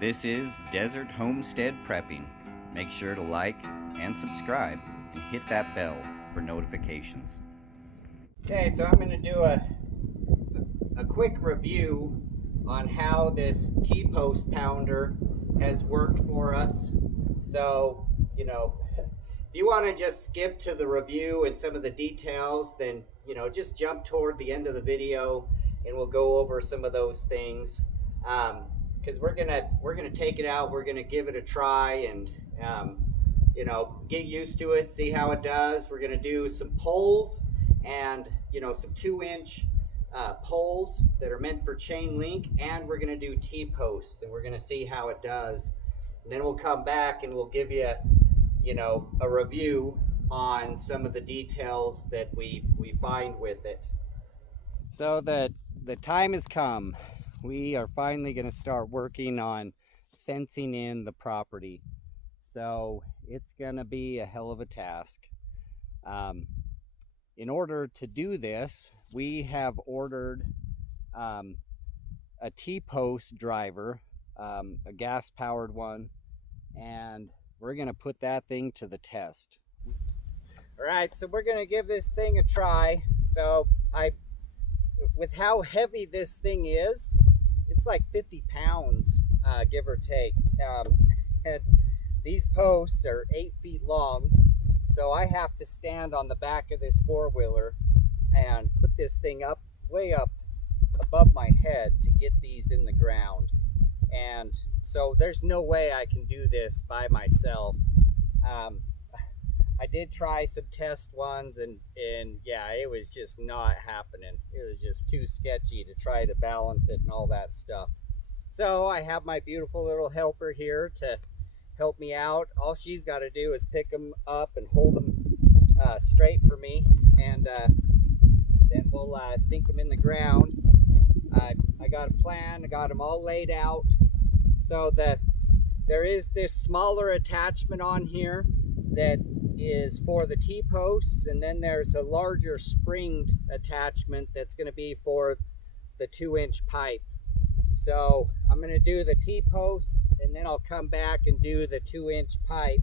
This is Desert Homestead Prepping. Make sure to like and subscribe and hit that bell for notifications. Okay, so I'm going to do a quick review on how this T-post pounder has worked for us. So, if you want to just skip to the review and some of the details, then, just jump toward the end of the video and we'll go over some of those things. Because we're gonna take it out, we're gonna give it a try, and get used to it, see how it does. We're gonna do some poles and some 2-inch poles that are meant for chain link, and we're gonna do T-posts, and we're gonna see how it does. And then we'll come back and we'll give you a review on some of the details that we find with it. So the time has come. We are finally going to start working on fencing in the property. So it's going to be a hell of a task. In order to do this, we have ordered a T-post driver, a gas-powered one, and we're going to put that thing to the test. All right, so we're going to give this thing a try. So with how heavy this thing is, it's like 50 pounds, give or take. And these posts are 8 feet long, so I have to stand on the back of this four-wheeler and put this thing up, way up above my head to get these in the ground. And so there's no way I can do this by myself. I did try some test ones, and yeah, it was just not happening. It was just too sketchy to try to balance it and all that stuff. So I have my beautiful little helper here to help me out. All she's got to do is pick them up and hold them straight for me, and then we'll sink them in the ground. I got a plan. I got them all laid out so that there is this smaller attachment on here that is for the T-posts, and then there's a larger springed attachment that's going to be for the 2-inch pipe. So I'm going to do the T-posts, and then I'll come back and do the 2-inch pipe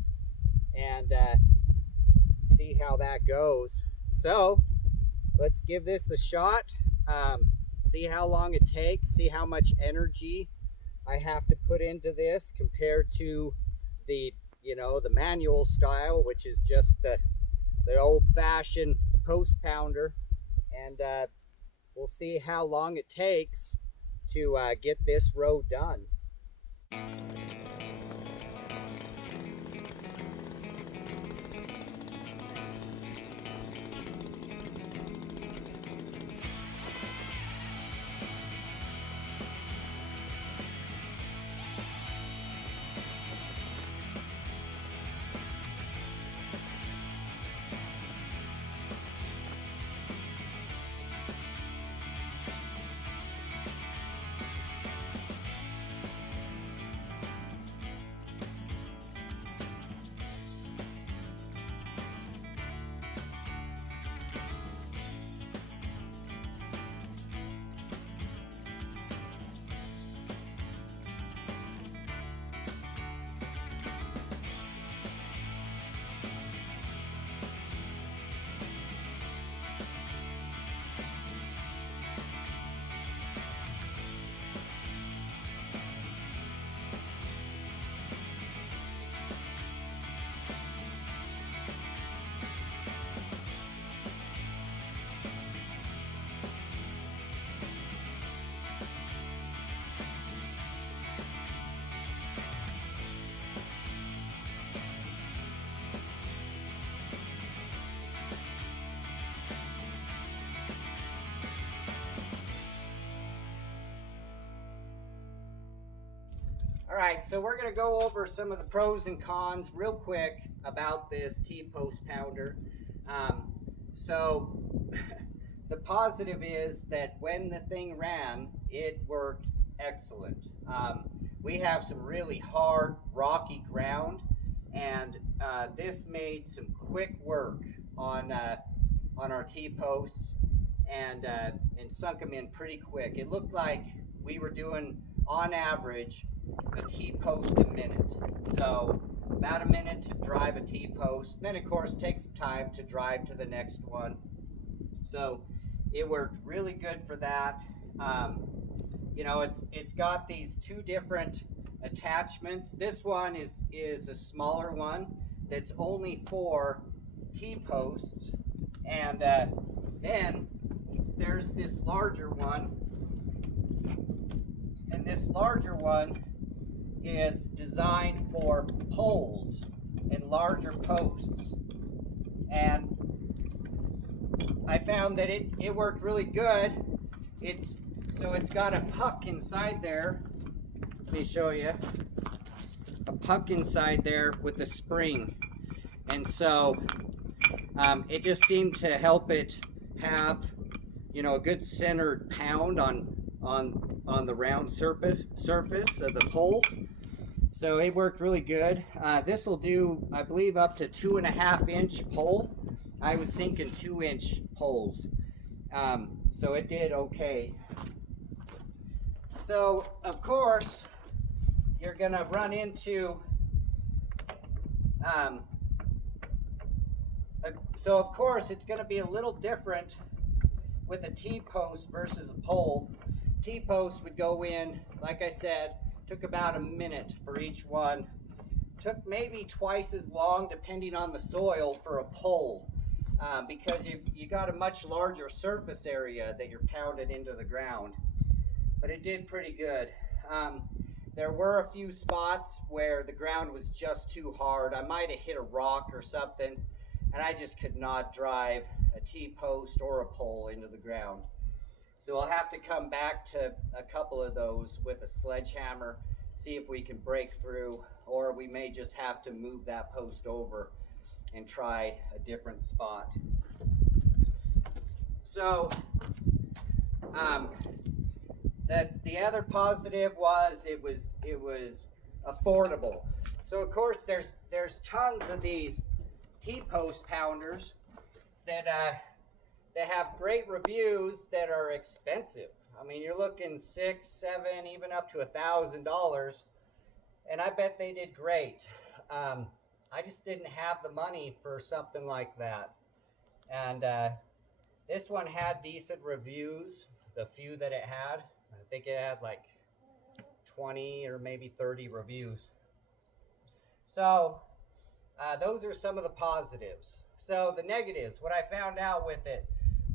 and see how that goes. So let's give this a shot, see how long it takes, see how much energy I have to put into this compared to the the manual style, which is just the old-fashioned post pounder. And we'll see how long it takes to get this row done. All right, so we're going to go over some of the pros and cons real quick about this T-post pounder. So the positive is that when the thing ran, it worked excellent. We have some really hard, rocky ground, and this made some quick work on our T-posts, and sunk them in pretty quick. It looked like we were doing, on average, a T-post a minute. So about a minute to drive a T-post. Then of course take some time to drive to the next one. So it worked really good for that. You know, it's got these two different attachments. This one is a smaller one that's only for T-posts, and then there's this larger one, and this larger one is designed for poles and larger posts. And I found that it worked really good. It's got a puck inside there. Let me show you. A puck inside there with a spring. And so it just seemed to help it have, you know, a good centered pound on the round surface of the pole. So it worked really good. This will do, I believe, up to 2.5 inch pole. I was thinking 2-inch poles. So it did okay. So of course you're gonna run into so of course it's gonna be a little different with a T-post versus a pole. T-post would go in, like I said, took about a minute for each one. Took maybe twice as long depending on the soil for a pole, because you got a much larger surface area that you're pounding into the ground. But it did pretty good. There were a few spots where the ground was just too hard. I might have hit a rock or something, and I just could not drive a T-post or a pole into the ground. So I'll have to come back to a couple of those with a sledgehammer, see if we can break through, or we may just have to move that post over and try a different spot. So the other positive was it was affordable. So of course there's tons of these T-post pounders that have great reviews that are expensive. I mean, you're looking $600, $700, even up to $1,000, and I bet they did great. I just didn't have the money for something like that. And this one had decent reviews, the few that it had. I think it had like 20 or maybe 30 reviews. So those are some of the positives. So the negatives, what I found out with it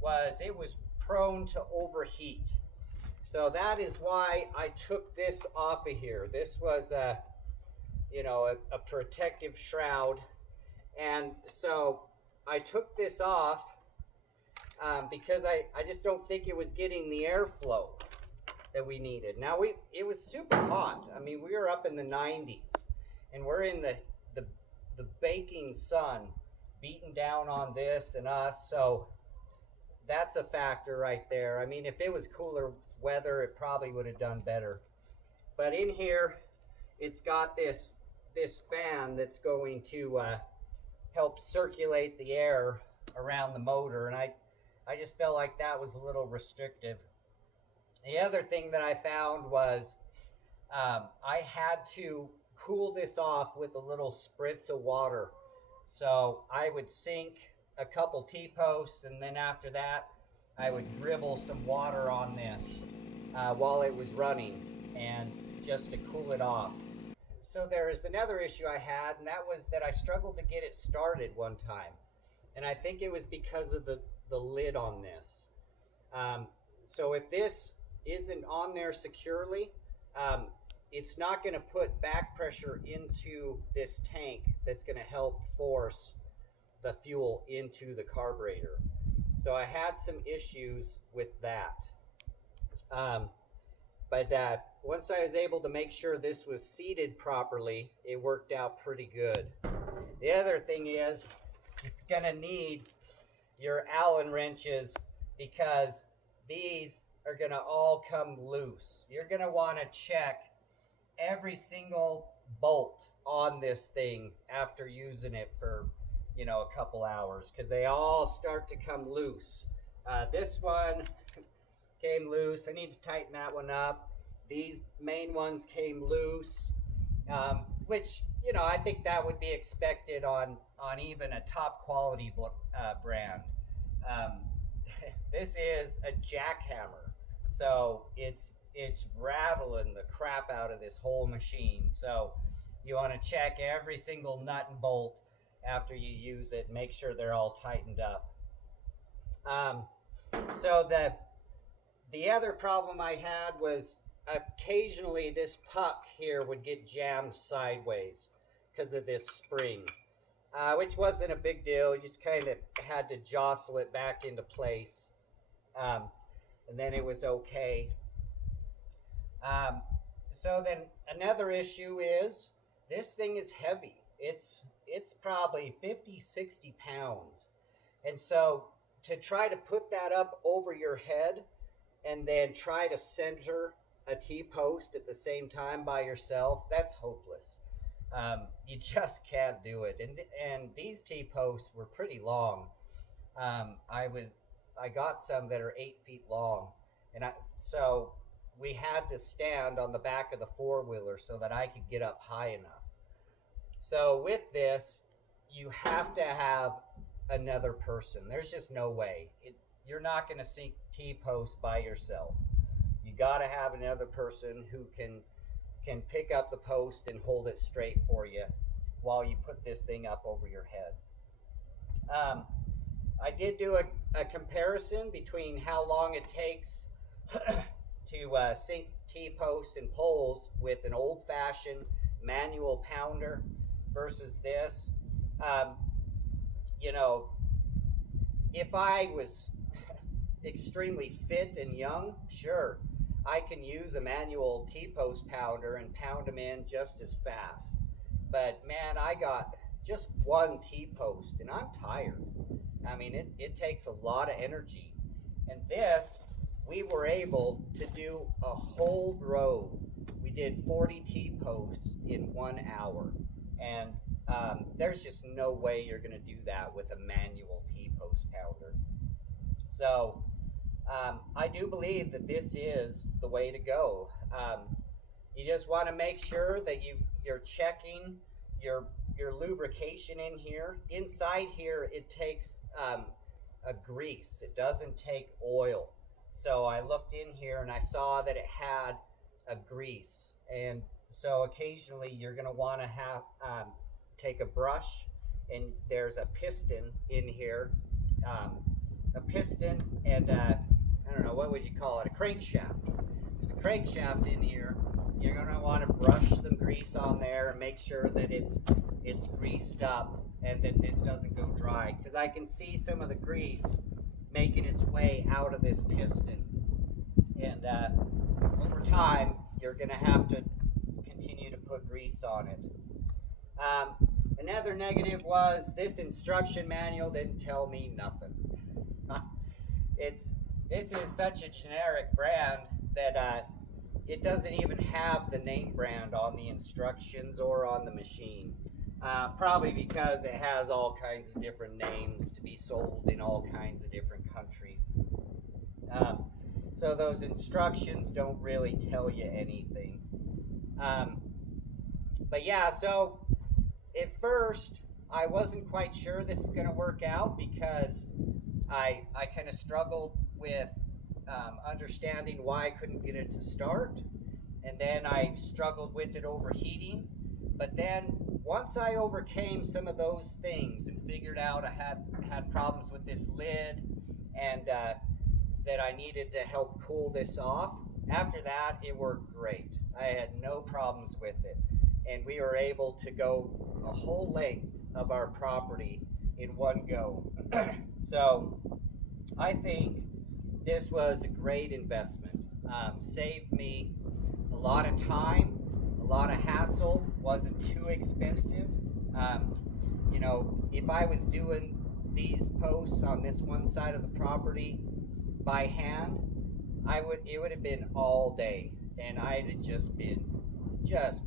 was prone to overheat. So that is why I took this off of here. This was a protective shroud. And so I took this off because I just don't think it was getting the airflow that we needed. Now it was super hot. I mean, we were up in the 90s, and we're in the baking sun beating down on this and us. So that's a factor right there. I mean, if it was cooler weather, it probably would have done better. But in here, it's got this fan that's going to help circulate the air around the motor, and I just felt like that was a little restrictive. The other thing that I found was I had to cool this off with a little spritz of water. So I would sink a couple T-posts, and then after that I would dribble some water on this while it was running, and just to cool it off. So there is another issue I had, and that was that I struggled to get it started one time, and I think it was because of the lid on this. So if this isn't on there securely, it's not going to put back pressure into this tank that's going to help force the fuel into the carburetor. So I had some issues with that. But once I was able to make sure this was seated properly, it worked out pretty good. The other thing is you're going to need your Allen wrenches, because these are going to all come loose. You're going to want to check every single bolt on this thing after using it for a couple hours, because they all start to come loose. This one came loose. I need to tighten that one up. These main ones came loose, which, I think that would be expected on even a top quality brand. Um, this is a jackhammer, so it's rattling the crap out of this whole machine. So you want to check every single nut and bolt after you use it. Make sure they're all tightened up. Um, so the other problem I had was occasionally this puck here would get jammed sideways because of this spring, which wasn't a big deal. You just kind of had to jostle it back into place, um, and then it was okay. Um, so then another issue is this thing is heavy. It's probably 50, 60 pounds. And so to try to put that up over your head and then try to center a T-post at the same time by yourself, that's hopeless. You just can't do it. And these T-posts were pretty long. I got some that are 8 feet long, so we had to stand on the back of the four-wheeler so that I could get up high enough. So with this, you have to have another person. There's just no way. You're not going to sink T-post by yourself. You got to have another person who can pick up the post and hold it straight for you while you put this thing up over your head. I did do a comparison between how long it takes to sink T-posts and poles with an old-fashioned manual pounder versus this. If I was extremely fit and young, sure, I can use a manual T-post pounder and pound them in just as fast. But man, I got just one T-post and I'm tired. I mean, it takes a lot of energy. And this, we were able to do a whole row. We did 40 T-posts in 1 hour. And there's just no way you're going to do that with a manual T-post pounder. So I do believe that this is the way to go. You just want to make sure that you're checking your lubrication in here. Inside here, it takes a grease. It doesn't take oil. So I looked in here and I saw that it had a grease. And so occasionally you're going to want to have take a brush, and there's a piston in here, a piston and I don't know, what would you call it, a crankshaft. There's a crankshaft in here. You're going to want to brush some grease on there and make sure that it's greased up and that this doesn't go dry, because I can see some of the grease making its way out of this piston, and over time you're going to have to continue to put grease on it. Another negative was this instruction manual didn't tell me nothing. This is such a generic brand that it doesn't even have the name brand on the instructions or on the machine. Probably because it has all kinds of different names to be sold in all kinds of different countries. So those instructions don't really tell you anything. But yeah, so at first I wasn't quite sure this is going to work out, because I kind of struggled with understanding why I couldn't get it to start, and then I struggled with it overheating. But then once I overcame some of those things and figured out I had problems with this lid, and that I needed to help cool this off, after that it worked great. I had no problems with it, and we were able to go a whole length of our property in one go. So I think this was a great investment. Saved me a lot of time, a lot of hassle, wasn't too expensive. If I was doing these posts on this one side of the property by hand, it would have been all day, and I'd have just been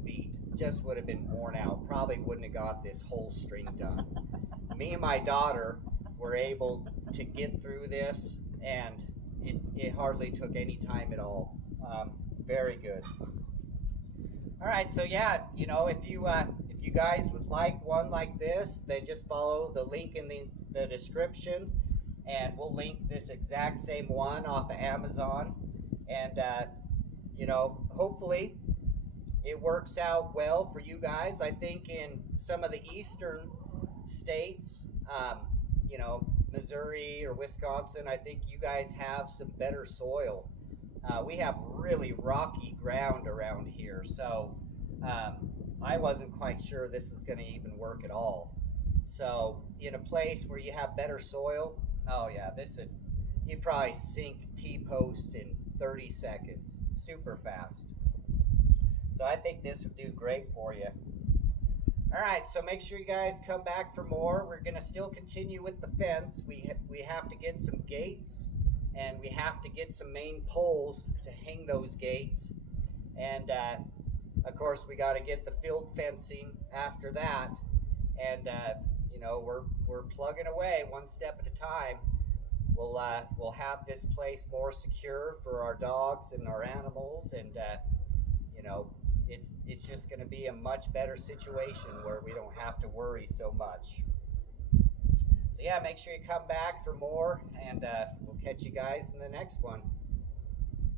beat. Just would have been worn out. Probably wouldn't have got this whole string done. Me and my daughter were able to get through this, and it hardly took any time at all. Very good. All right, so yeah, you know, if you guys would like one like this, then just follow the link in the description, and we'll link this exact same one off of Amazon. And you know, hopefully it works out well for you guys. I think in some of the eastern states, you know, Missouri or Wisconsin, I think you guys have some better soil. We have really rocky ground around here, so I wasn't quite sure this is going to even work at all. So in a place where you have better soil, oh yeah, this would, you'd probably sink T-post in 30 seconds, super fast. So I think this would do great for you. All right, so make sure you guys come back for more. We're gonna still continue with the fence. We have to get some gates, and we have to get some main poles to hang those gates, and of course we got to get the field fencing after that. And you know, we're plugging away one step at a time. We'll have this place more secure for our dogs and our animals, and you know, it's just going to be a much better situation where we don't have to worry so much. So yeah, make sure you come back for more, and we'll catch you guys in the next one.